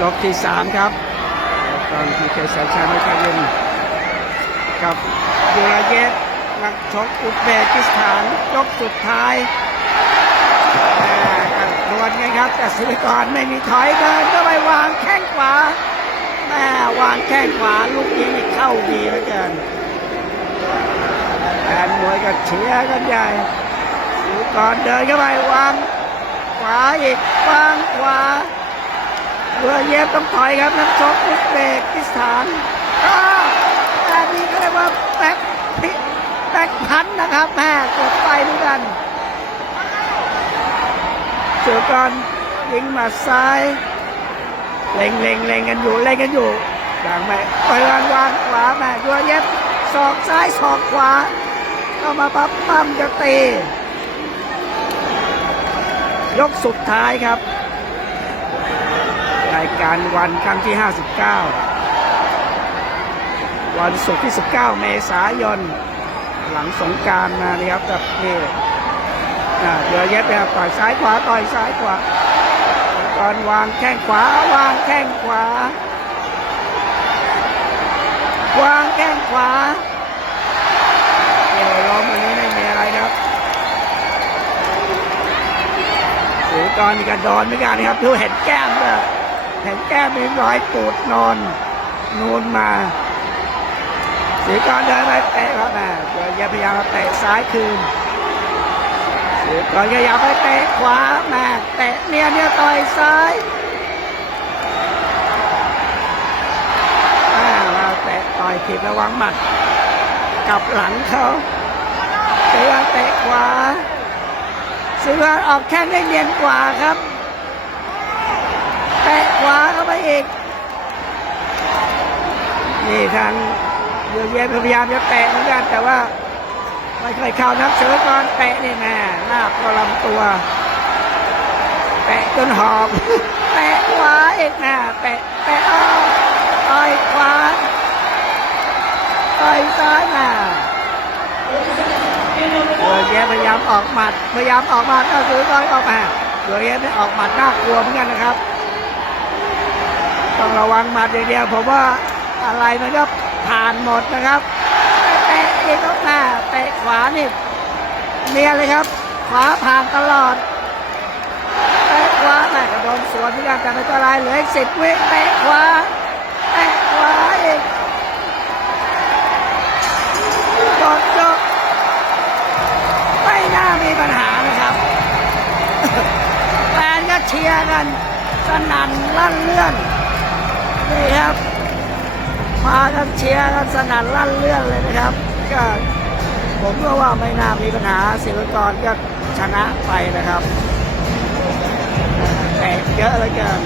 ยกที่สามครับตอนที่เคยสายชาไม่ค่อยเล่นกับยูราเยฟนักชกอุซเบกิสถานยกสุดท้ายแม่กันดวลกันครับแต่สุริกรไม่มีถอยเดินก็ไปวางแข้งขวาแม่วางแข้งขวาลูกนี้เข้าดีเหลือเกินแฟนมวยก็เชียร์กันใหญ่สุริกรเดินเข้าไปวางขวาอีกวางขวา เรือเย็บต้องถอยครับนักชกอุซเบกิสถานก็แต่นี้ก็เรียกว่าแบ็คพิแบ็คพันนะครับแม่เกือบไปเหมือนกันเสือก่อนยิงมาซ้ายเล็งเล็งเล็งกันอยู่เล็งกันอยู่ดังไปไปวางวางขวาแม่เรือเย็บศอกซ้ายศอกขวาเข้ามาปั๊บปั้มจะตียกสุดท้ายครับ รายการวันครั้งที่ 59 วันศุกร์ที่ 19 เมษายน หลังสงการมานี่ครับกับนี่าเดี๋ยวย็บนะครับต่อยซ้ายขวาต่อยซ้ายขวากอนวางแข้งขวาวางแข้งขวา วางแข้งขวาเดี๋ยวล้มอันนี้ไม่มีอะไรครับหรือตอนนี้กรดอนไม่กันนะครับดูเห็นแก้มเลย เห็นแก้มมีรอยปูดนอนนูนมาสีกรเดินไปเตะครับแม่เดี๋ยวอย่าพยายามเตะซ้ายคืนสีกรพยายามไปเตะขวาแม่เตะเนี่ยเนี่ยต่อยซ้ายอ่ามาเตะต่อยผิดระวังหมัดกลับหลังเขาเสือเตะขวาเสือออกแข้งได้เนียนกว่าครับ ขวาเข้าไปอีก นี่ทางเรือเย็นพยายามจะแตะเหมือนกันแต่ว่าไม่เคยเข้านักเสือก่อนแตะนี่แน่หน้าพอลำตัว แตะจนหอบแตะขวาเอกนะแตะแตะเอาต่อยขวาต่อยซ้ายมาเรือเย็นพยายามออกหมัดพยายามออกหมัดก็คือต่อยออกมาเรือเย็นออกหมัดน่ากลัวเหมือนกันนะครับ ต้องระวังหมัดอย่างเดียวผมว่าอะไรมันก็ผ่านหมดนะครับเตะอีกแล้วนะเตะขวานี่เนียเลยครับ ขวาผ่านตลอดเตะขวาแม่กระโดนสวนที่กันแต่ไม่เป็นไรเหลืออีกสิบวิเตะขวาเตะขวาอีกกดจบไม่น่ามีปัญหานะครับแฟนก็เชียร์กันสนั่นลั่นเลื่อน นี่ครับ มากันเชียร์กันสนั่นลั่นเลื่อนเลยนะครับ ก็ผมก็ว่าไม่น่ามีปัญหาศิลกรก็ชนะไปนะครับแตกเยอะเหลยเกิน